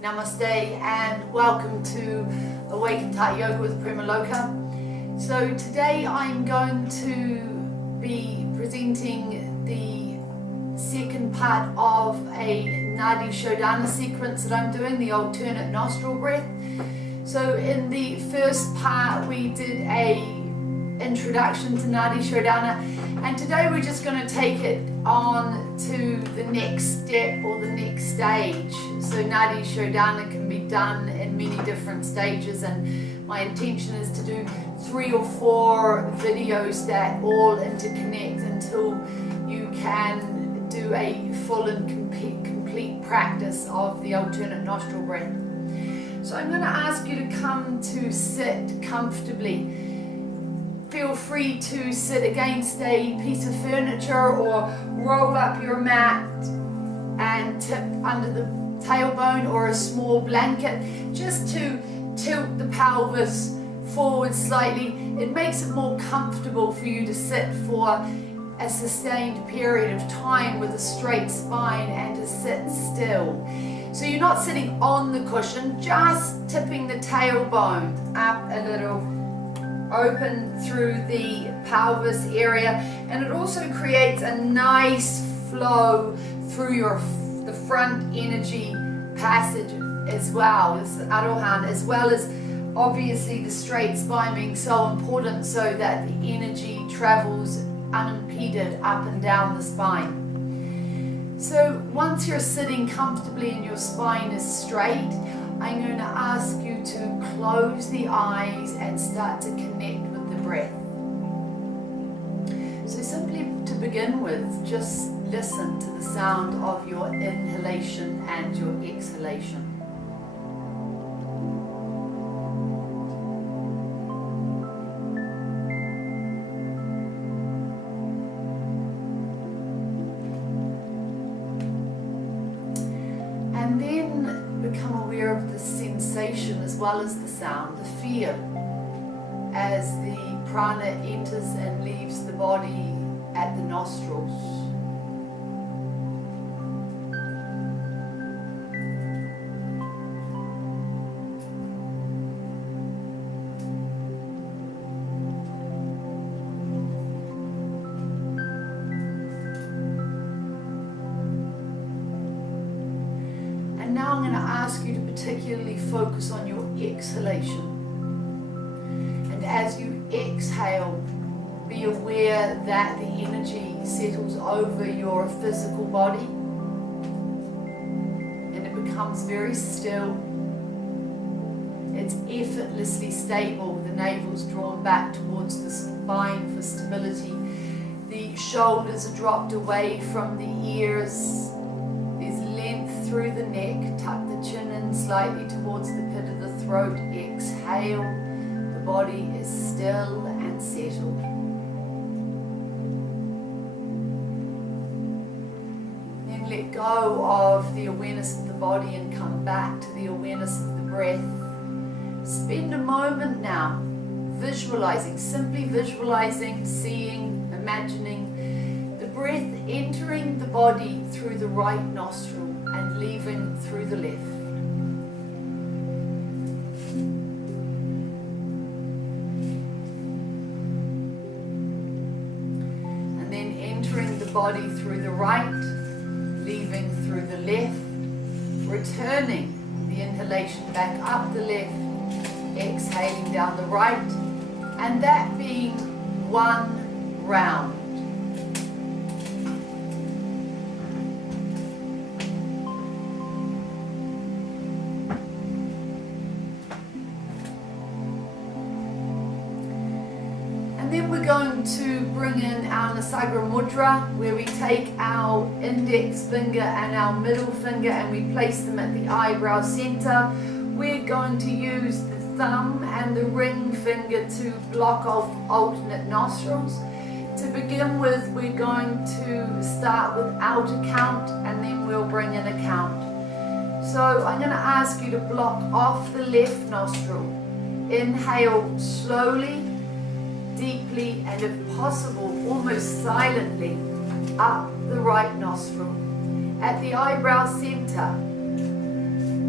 Namaste and welcome to Awakened Heart Yoga with Premaloka. So today I'm going to be presenting the second part of a Nadi Shodhana sequence that I'm doing, the alternate nostril breath. So in the first part we did a introduction to Nadi Shodhana, and today we're just going to take it on to the next step or the next stage. So Nadi Shodhana can be done in many different stages, and my intention is to do 3 or 4 videos that all interconnect until you can do a full and complete practice of the alternate nostril breath. So I'm going to ask you to come to sit comfortably. Feel free to sit against a piece of furniture or roll up your mat and tip under the tailbone or a small blanket just to tilt the pelvis forward slightly. It makes it more comfortable for you to sit for a sustained period of time with a straight spine and to sit still. So you're not sitting on the cushion, just tipping the tailbone up a little, open through the pelvis area, and it also creates a nice flow through the front energy passage as well as Arohan, as well as obviously the straight spine being so important so that the energy travels unimpeded up and down the spine. So once you're sitting comfortably and your spine is straight, I'm going to ask you to close the eyes and start to connect with the breath. So simply to begin with, just listen to the sound of your inhalation and your exhalation. And then become aware of the sensation as well as the sound, the feel, as the prana enters and leaves the body at the nostrils. Now I'm going to ask you to particularly focus on your exhalation. And as you exhale, be aware that the energy settles over your physical body and it becomes very still. It's effortlessly stable. The navel's drawn back towards the spine for stability. The shoulders are dropped away from the ears. Through the neck, tuck the chin in slightly towards the pit of the throat. Exhale, the body is still and settled. Then let go of the awareness of the body and come back to the awareness of the breath. Spend a moment now visualizing, simply visualizing, seeing, imagining the breath entering the body through the right nostril and leaving through the left. And then entering the body through the right, leaving through the left, returning the inhalation back up the left, exhaling down the right, and that being one round. Then we're going to bring in our Nasagra Mudra, where we take our index finger and our middle finger and we place them at the eyebrow center. We're going to use the thumb and the ring finger to block off alternate nostrils. To begin with, we're going to start without a count and then we'll bring in a count. So I'm going to ask you to block off the left nostril. Inhale slowly, deeply, and if possible almost silently up the right nostril. At the eyebrow center,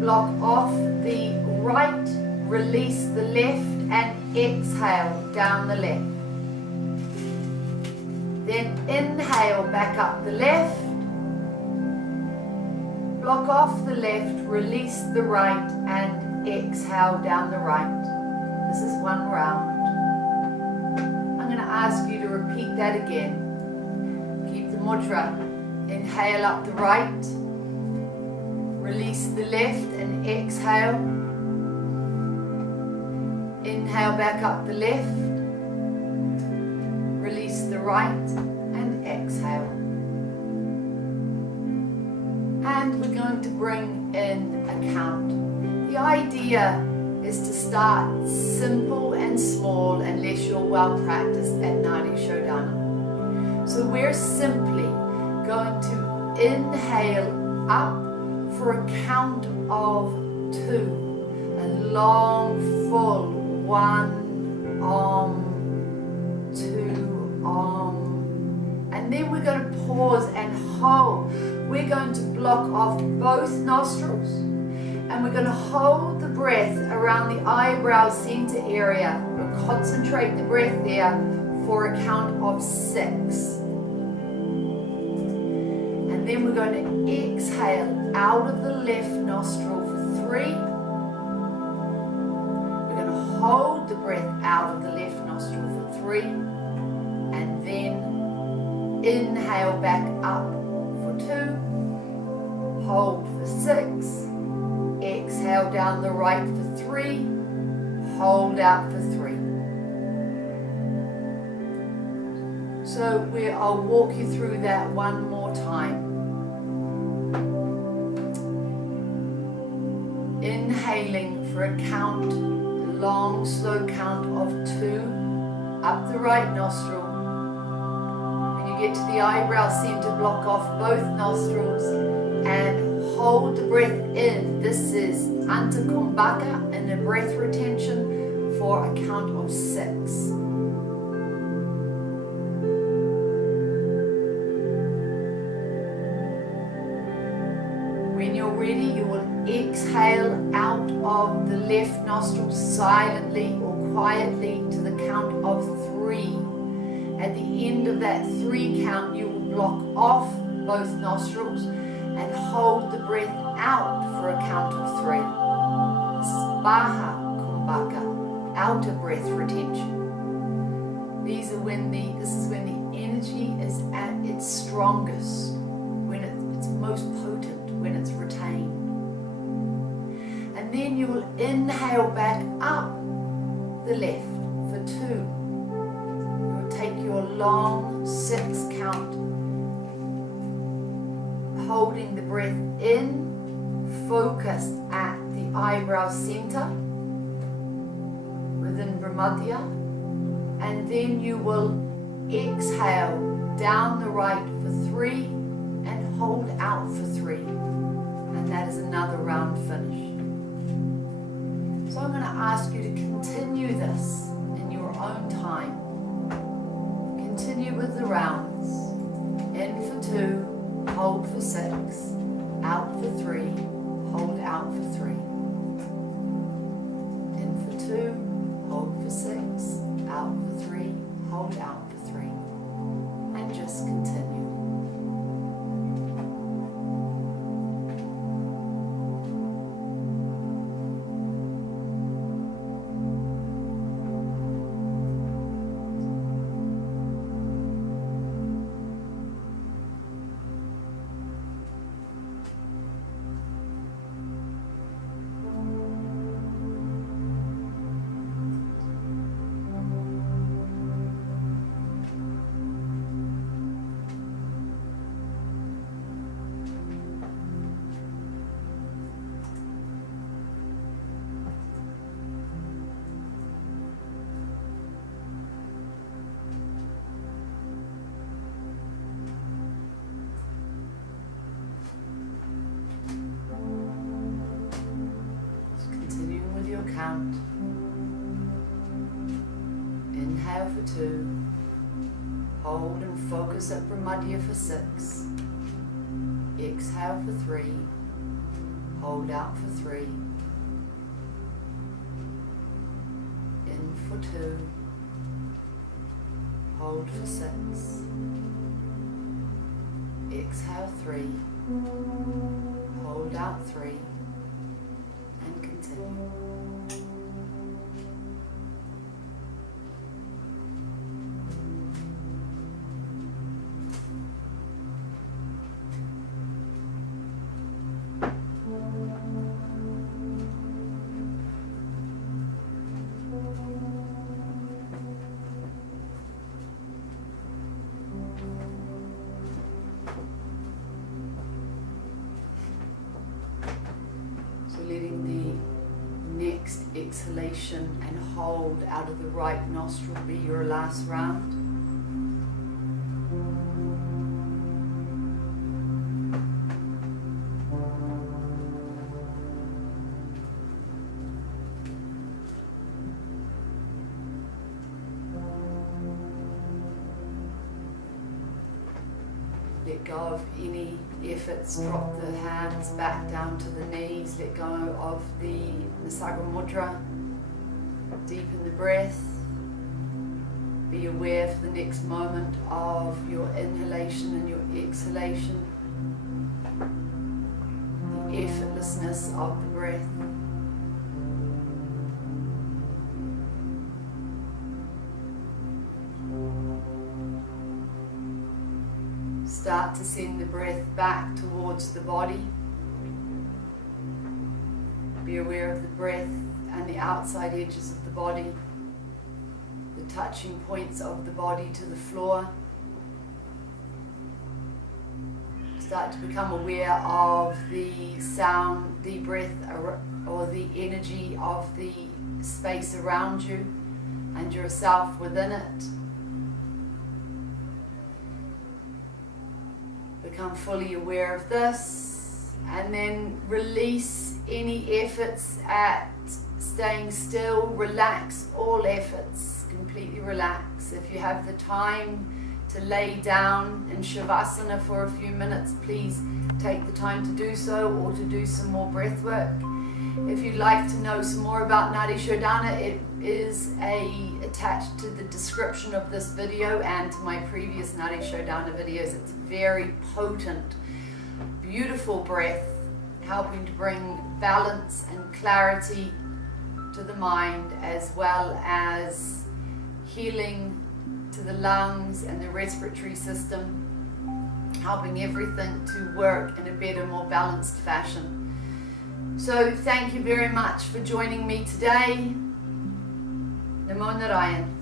block off the right, release the left, and exhale down the left. Then inhale back up the left, block off the left, release the right, and exhale down the right. This is one round. I'm going to ask you to repeat that again. Keep the mudra. Inhale up the right, release the left, and exhale. Inhale back up the left, release the right, and exhale. And we're going to bring in a count. The idea is to start simple and small unless you're well practiced at Nadi Shodhana. So we're simply going to inhale up for a count of 2. A long, full 1, 2, and then we're going to pause and hold. We're going to block off both nostrils, and we're going to hold the breath around the eyebrow center area. We'll concentrate the breath there for a count of 6. And then we're going to exhale out of the left nostril for 3. We're going to hold the breath out of the left nostril for 3. And then inhale back up for 2. Hold for 6. Exhale down the right for 3. Hold out for 3. So I'll walk you through that one more time. Inhaling for a count, a long, slow count of 2, up the right nostril. When you get to the eyebrow center, block off both nostrils and hold the breath in. This is Antakumbhaka and a breath retention for a count of 6. When you're ready, you will exhale out of the left nostril silently or quietly to the count of 3. At the end of that 3 count, you will block off both nostrils and hold the breath out for a count of 3. This is Baha Kumbhaka, outer breath retention. This is when the energy is at its strongest, when it's most potent, when it's retained. And then you will inhale back up the left for 2. You will take your long 6 count, holding the breath in, focused at the eyebrow center within Brahmadya, and then you will exhale down the right for 3 and hold out for 3, and that is another round finished. So I'm going to ask you to continue this in your own time. Continue with the rounds. In for 2, hold for 6, out for 3, hold out for 3. In for 2, hold for 6, out for 3, hold out for 3. And just continue. Count. Inhale for 2. Hold and focus at Brahmadya for 6. Exhale for 3. hold out for 3, in for 2, hold for 6, exhale 3, hold out 3, and continue. Letting the next exhalation and hold out of the right nostril be your last round. Let go of any efforts, drop the hands back down to the knees, let go of the Nasagra Mudra, deepen the breath, be aware for the next moment of your inhalation and your exhalation, the effortlessness of the breath. Start to send the breath back towards the body. Be aware of the breath and the outside edges of the body, the touching points of the body to the floor. Start to become aware of the sound, the breath, or the energy of the space around you and yourself within it. Become fully aware of this, and then release any efforts at staying still. Relax all efforts, completely relax. If you have the time to lay down in Shavasana for a few minutes, please take the time to do so, or to do some more breath work. If you'd like to know some more about Nadi Shodhana, it is attached to the description of this video and to my previous Nadi Shodhana videos. It's very potent, beautiful breath, helping to bring balance and clarity to the mind, as well as healing to the lungs and the respiratory system, helping everything to work in a better, more balanced fashion. So thank you very much for joining me today. Namo Narayan.